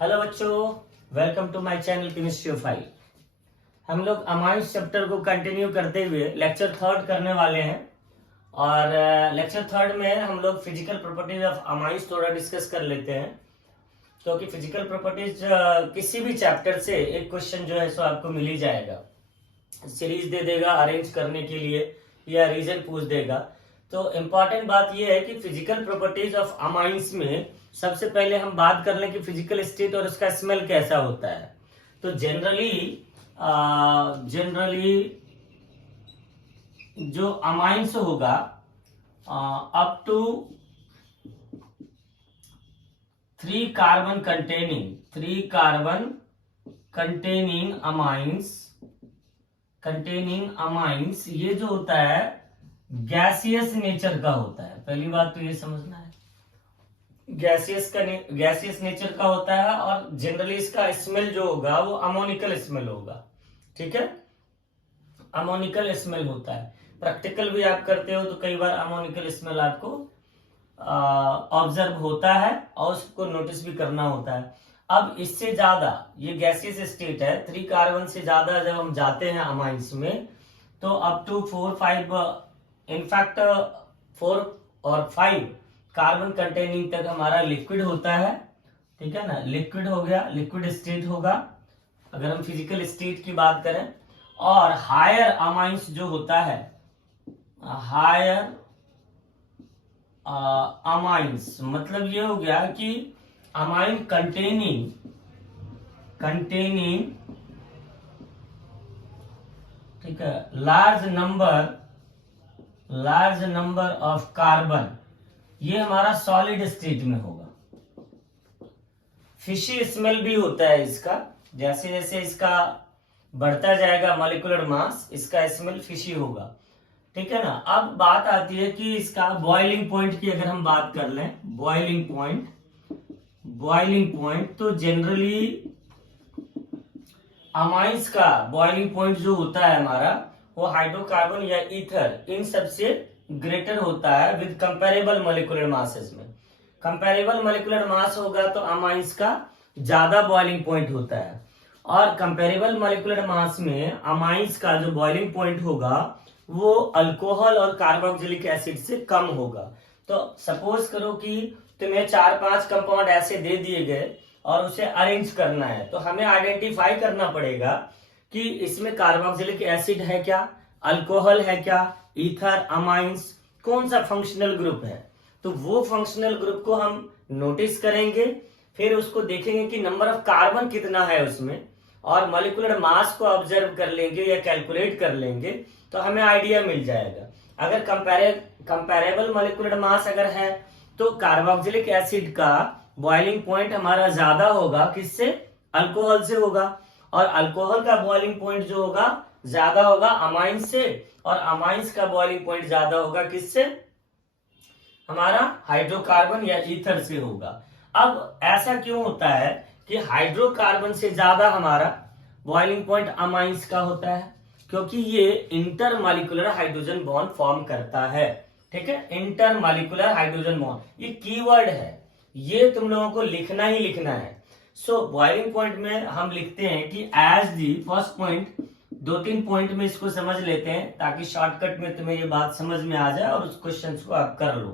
Hello बच्चों, welcome to my channel chemistry of five. हम लोग अमाइंस चैप्टर को कंटिन्यू करते हुए लेक्चर थर्ड करने वाले हैं। और लेक्चर थर्ड में हम लोग फिजिकल प्रॉपर्टीज ऑफ अमाइंस थोड़ा डिस्कस कर लेते हैं, क्योंकि फिजिकल प्रॉपर्टीज किसी भी चैप्टर से एक क्वेश्चन जो है सो आपको मिल ही जाएगा। सीरीज दे देगा अरेंज करने के लिए या रीजन पूछ देगा। तो इम्पॉर्टेंट बात यह है कि फिजिकल प्रॉपर्टीज ऑफ अमाइंस में सबसे पहले हम बात कर लें कि फिजिकल स्टेट और उसका स्मेल कैसा होता है। तो जनरली जो अमाइंस होगा up to 3 carbon containing amines ये जो होता है गैसियस नेचर का होता है। पहली बात तो ये समझना है, गैसियस नेचर का होता है और जनरली इसका स्मेल जो होगा वो अमोनिकल स्मेल होगा। ठीक है, अमोनिकल स्मेल होता है। प्रैक्टिकल भी आप करते हो तो कई बार अमोनिकल स्मेल आपको ऑब्जर्व होता है और उसको नोटिस भी करना होता है। अब इससे ज्यादा ये गैसियस स्टेट है, 3 कार्बन से ज्यादा जब हम जाते हैं अमाइंस में तो अप टू 4-5 इनफैक्ट 4 और 5 कार्बन कंटेनिंग तक हमारा लिक्विड होता है। ठीक है ना, लिक्विड हो गया, लिक्विड स्टेट होगा अगर हम फिजिकल स्टेट की बात करें। और हायर अमाइंस जो होता है, हायर अमाइंस मतलब ये हो गया कि अमाइन कंटेनिंग ठीक है लार्ज नंबर ऑफ कार्बन, ये हमारा सॉलिड स्टेट में होगा। फिशी स्मेल भी होता है इसका, जैसे जैसे इसका बढ़ता जाएगा मॉलिक्यूलर मास, इसका स्मेल फिशी होगा। ठीक है ना। अब बात आती है कि इसका बॉइलिंग पॉइंट की अगर हम बात कर लें, बॉइलिंग पॉइंट तो जनरली अमाइंस का बॉइलिंग पॉइंट जो होता है हमारा वो हाइड्रोकार्बन या ईथर इन सबसे ग्रेटर होता है विद कंपेरेबल मॉलिक्यूलर मासेस में। कंपेरेबल मॉलिक्यूलर मास होगा तो अमाइंस का ज्यादा बॉइलिंग पॉइंट होता है, और कंपेरेबल मॉलिक्यूलर मास में अमाइंस का जो बॉइलिंग पॉइंट होगा वो अल्कोहल और कार्बोक्सिलिक एसिड से कम होगा। तो सपोज करो कि तुम्हें 4-5 कंपाउंड ऐसे दे दिए गए और उसे अरेंज करना है, तो हमें आइडेंटिफाई करना पड़ेगा कि इसमें कार्बोक्सिलिक एसिड है क्या, अल्कोहल है क्या, ईथर, अमाइंस, कौन सा फंक्शनल ग्रुप है। तो वो फंक्शनल ग्रुप को हम नोटिस करेंगे, फिर उसको देखेंगे कि नंबर ऑफ कार्बन कितना है उसमें, और मॉलिक्यूलर मास को ऑब्जर्व कर लेंगे या कैलकुलेट कर लेंगे तो हमें आइडिया मिल जाएगा। अगर कंपेरेबल मॉलिक्यूलर मास अगर है तो कार्बोक्सिलिक एसिड का बॉइलिंग पॉइंट हमारा ज्यादा होगा, किससे, अल्कोहल से होगा, और अल्कोहल का बॉइलिंग पॉइंट जो होगा ज्यादा होगा अमाइंस से, और अमाइंस का बॉइलिंग पॉइंट ज्यादा होगा किससे, हमारा हाइड्रोकार्बन या ईथर से होगा। अब ऐसा क्यों होता है कि हाइड्रोकार्बन से ज्यादा हमारा बॉइलिंग पॉइंट अमाइंस का होता है, क्योंकि ये इंटरमॉलिक्यूलर हाइड्रोजन बॉन्ड फॉर्म करता है। ठीक है, इंटरमॉलिक्यूलर हाइड्रोजन बॉन्ड ये कीवर्ड है, ये तुम लोगों को लिखना ही लिखना है। सो बॉइलिंग पॉइंट में हम लिखते हैं कि as the first point, 2-3 point में इसको समझ लेते हैं ताकि शॉर्टकट में तुम्हें ये बात समझ में आ जाए और उस क्वेश्चन को आप कर लो।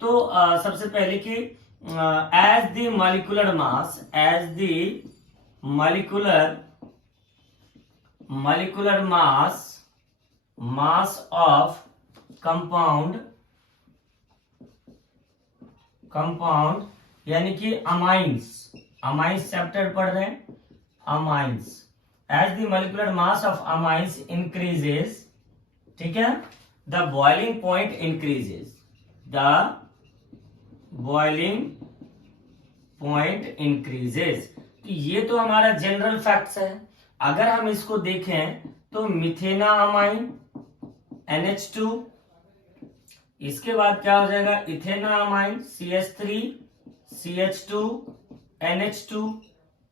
तो सबसे पहले कि as the molecular mass of compound यानी कि अमाइंस चैप्टर पढ़ रहे हैं, amines, as the molecular mass of amines increases, ठीक है, द बॉइलिंग पॉइंट इंक्रीजेस, तो ये तो हमारा जनरल फैक्ट्स है। अगर हम इसको देखें तो मिथेना अमाइन NH2, इसके बाद क्या हो जाएगा, इथेना अमाइन CH3 CH2 NH2,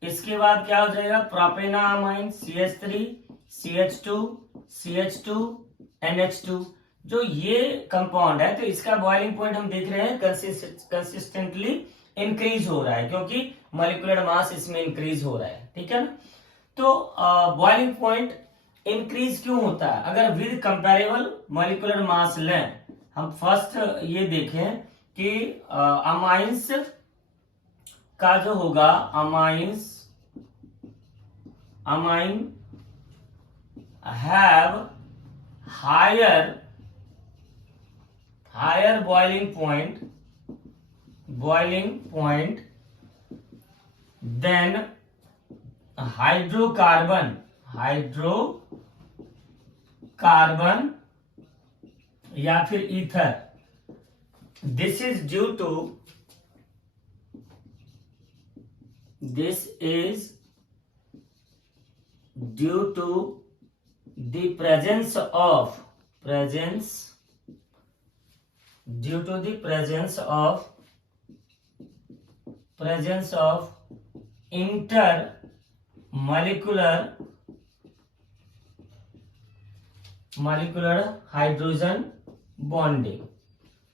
इसके बाद क्या हो जाएगा, प्रोपेना amine CH3 CH2 CH2 NH2। जो ये कंपाउंड है तो इसका बॉइलिंग पॉइंट हम देख रहे हैं कंसिस्टेंटली इंक्रीज हो रहा है, क्योंकि मॉलिक्यूलर मास इसमें इंक्रीज हो रहा है, ठीक है ना। तो बॉइलिंग पॉइंट इंक्रीज क्यों होता है? अगर विद कंपेरेबल मॉलिक्यूलर मास लें, हम फर्स्ट ये देखें कि अमाइंस का जो होगा, amine have higher boiling point than hydrocarbon या फिर ether. This is due to the presence of intermolecular hydrogen bonding.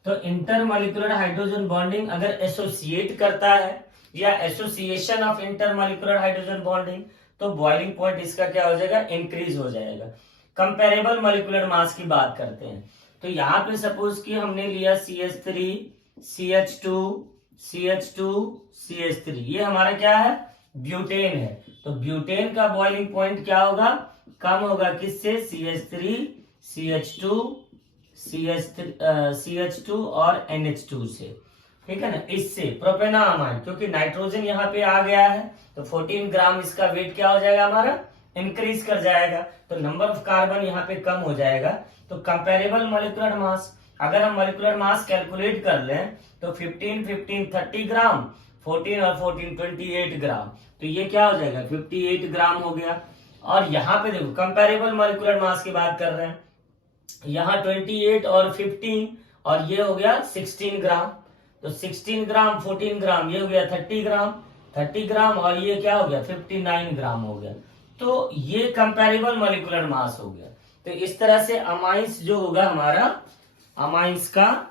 तो इंटरमॉलिक्यूलर हाइड्रोजन बॉन्डिंग अगर एसोसिएट करता है या association of intermolecular hydrogen bonding, तो बॉइलिंग पॉइंट इसका क्या हो जाएगा? इंक्रीज हो जाएगा। कंपेरेबल मॉलिक्यूलर मास की बात करते हैं, तो यहाँ पे सपोज कि हमने लिया CH3 CH2 CH2 CH3, ये हमारा क्या है? ब्यूटेन है। तो ब्यूटेन का बॉइलिंग पॉइंट क्या होगा? कम होगा। किससे? CH3 CH2 CH2 और NH2 से, ठीक है ना। इससे प्रोपेनामाइन, क्योंकि नाइट्रोजन यहाँ पे आ गया है, तो 14 ग्राम इसका वेट क्या हो जाएगा हमारा? इंक्रीज कर जाएगा। तो नंबर ऑफ कार्बन यहाँ पे कम हो जाएगा। तो कंपेरेबल मॉलिक्यूलर मास, अगर हम मॉलिक्यूलर मास कैलकुलेट कर लें तो 15 15 30 ग्राम, 14 और 14 28 ग्राम, तो ये क्या हो जाएगा? 58 ग्राम हो गया। और यहाँ पे देखो कंपेरेबल मॉलिक्यूलर मास की बात कर रहे हैं, यहाँ 28 और 15 और ये हो गया 16 ग्राम। तो 16 ग्राम 14 ग्राम, ये हो गया 30 ग्राम और ये क्या हो गया? 59 ग्राम हो गया। तो ये कंपेरेबल मॉलिक्यूलर मास हो गया। तो इस तरह से अमाइंस जो होगा हमारा, अमाइंस का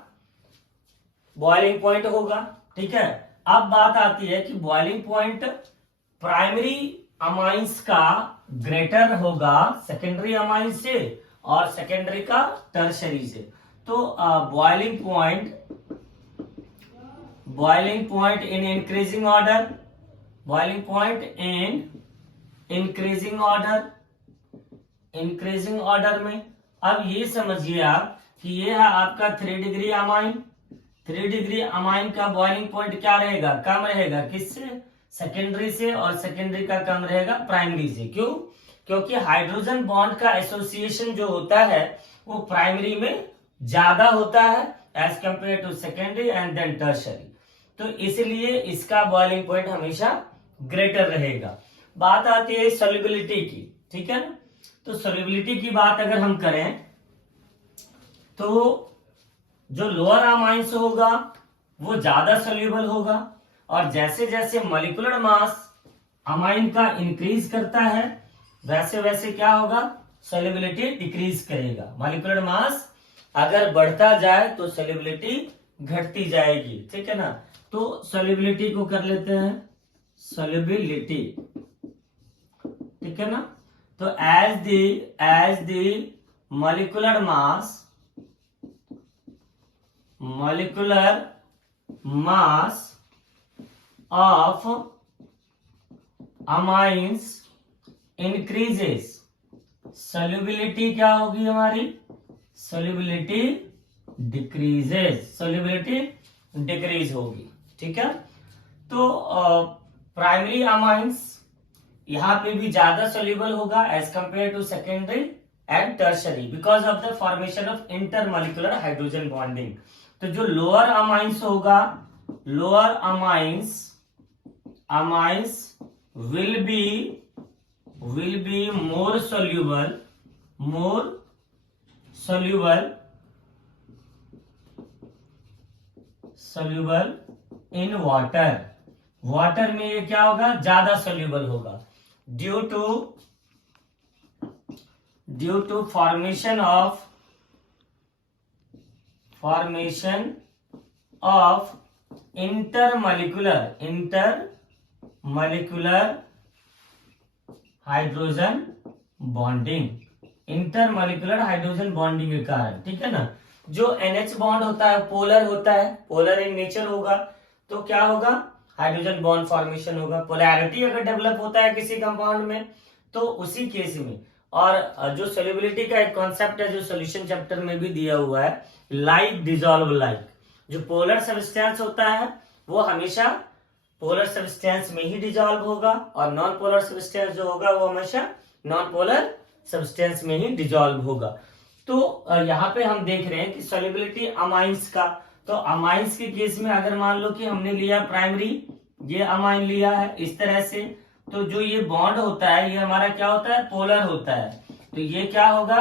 बॉइलिंग पॉइंट होगा, ठीक है। अब बात आती है कि बॉइलिंग पॉइंट प्राइमरी अमाइंस का ग्रेटर होगा सेकेंडरी अमाइंस से और सेकेंडरी का टर्शरी से। तो boiling point in increasing order में, अब ये समझिए आप कि ये है आपका 3 डिग्री अमाइन। 3 डिग्री अमाइन का बॉइलिंग पॉइंट क्या रहेगा? कम रहेगा। किससे? सेकेंडरी से, और सेकेंडरी का कम रहेगा प्राइमरी से। क्यों? क्योंकि हाइड्रोजन बॉन्ड का एसोसिएशन जो होता है वो प्राइमरी में ज्यादा होता है as compare to secondary and then tertiary. तो इसलिए इसका बॉइलिंग पॉइंट हमेशा ग्रेटर रहेगा। बात आती है सॉल्युबिलिटी की, ठीक है ना। तो सॉल्युबिलिटी की बात अगर हम करें तो जो लोअर अमाइंस होगा वो ज्यादा सोल्यूबल होगा, और जैसे जैसे मॉलिक्यूलर मास अमाइन का इंक्रीज करता है वैसे वैसे क्या होगा? सोल्युबिलिटी डिक्रीज करेगा। मॉलिक्यूलर मास अगर बढ़ता जाए तो सोल्युबिलिटी घटती जाएगी, ठीक है ना। तो सोल्युबिलिटी को कर लेते हैं सोल्युबिलिटी, ठीक है ना। तो as the molecular mass of amines increases, solubility क्या होगी हमारी? सोल्युबिलिटी डिक्रीज होगी, ठीक है। तो प्राइमरी अमाइंस यहाँ पे भी ज्यादा सोल्यूबल होगा as compare to secondary and tertiary because of the formation of intermolecular hydrogen bonding. तो जो लोअर अमाइंस होगा, lower amines will be more soluble in water में ये क्या होगा? ज्यादा सोल्यूबल होगा due to formation of intermolecular hydrogen bonding, intermolecular hydrogen bonding के कारण, ठीक है ना। जो NH बॉन्ड होता है पोलर होता है, पोलर इन नेचर होगा, तो क्या होगा, हाइड्रोजन बॉन्ड फॉर्मेशन होगा। पोलैरिटी अगर डेवलप होता है किसी कंपाउंड में तो उसी केस में, और जो सोल्यूबिलिटी का एक कॉन्सेप्ट है जो सॉल्यूशन चैप्टर में भी दिया हुआ है, लाइक डिसॉल्व लाइक। जो पोलर सब्सटेंस होता है वो हमेशा पोलर सब्सटेंस में ही डिसॉल्व होगा, और नॉन पोलर सब्सटेंस जो होगा वो हमेशा नॉन पोलर सब्सटेंस में ही डिसॉल्व होगा। तो यहाँ पे हम देख रहे हैं कि सॉल्युबिलिटी अमाइंस का, तो अमाइंस के केस में अगर मान लो कि हमने लिया प्राइमरी, ये अमाइन लिया है इस तरह से, तो जो ये बॉन्ड होता है ये हमारा क्या होता है, पोलर होता है। तो ये क्या होगा,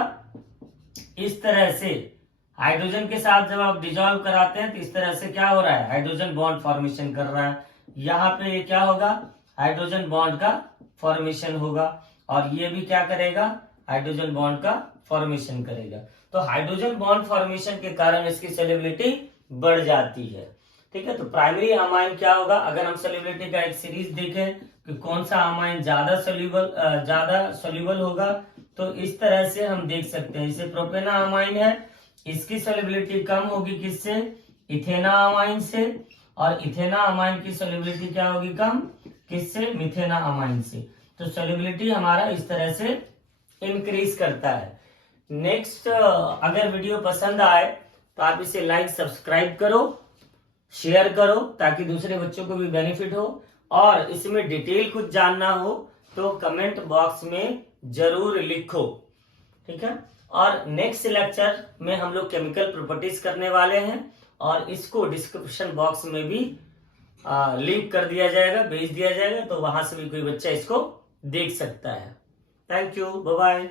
इस तरह से हाइड्रोजन के साथ जब आप डिसॉल्व कराते हैं तो इस तरह से क्या हो रहा है, हाइड्रोजन बॉन्ड फॉर्मेशन कर रहा है। यहाँ पे ये क्या होगा, हाइड्रोजन बॉन्ड का फॉर्मेशन होगा, और ये भी क्या करेगा, हाइड्रोजन बॉन्ड का फॉर्मेशन करेगा। तो हाइड्रोजन बॉन्ड फॉर्मेशन के कारण इसकी सॉल्युबिलिटी बढ़ जाती है, ठीक है। तो प्राइमरी अमाइन क्या होगा, अगर हम सॉल्युबिलिटी का एक सीरीज देखें कि कौन सा अमाइन ज्यादा सोल्यूबल होगा, तो इस तरह से हम देख सकते हैं। जैसे प्रोपेना अमाइन है, इसकी सॉल्युबिलिटी कम होगी किससे, इथेना अमाइन से, और इथेना अमाइन की सॉल्युबिलिटी क्या होगी, कम किससे, मिथेना अमाइन से। तो सॉल्युबिलिटी हमारा इस तरह से इंक्रीज करता है। नेक्स्ट, अगर वीडियो पसंद आए तो आप इसे लाइक सब्सक्राइब करो, शेयर करो, ताकि दूसरे बच्चों को भी बेनिफिट हो, और इसमें डिटेल कुछ जानना हो तो कमेंट बॉक्स में जरूर लिखो, ठीक है। और नेक्स्ट लेक्चर में हम लोग केमिकल प्रॉपर्टीज करने वाले हैं, और इसको डिस्क्रिप्शन बॉक्स में भी लिंक कर दिया जाएगा, भेज दिया जाएगा, तो वहां से भी कोई बच्चा इसको देख सकता है। Thank you, bye bye.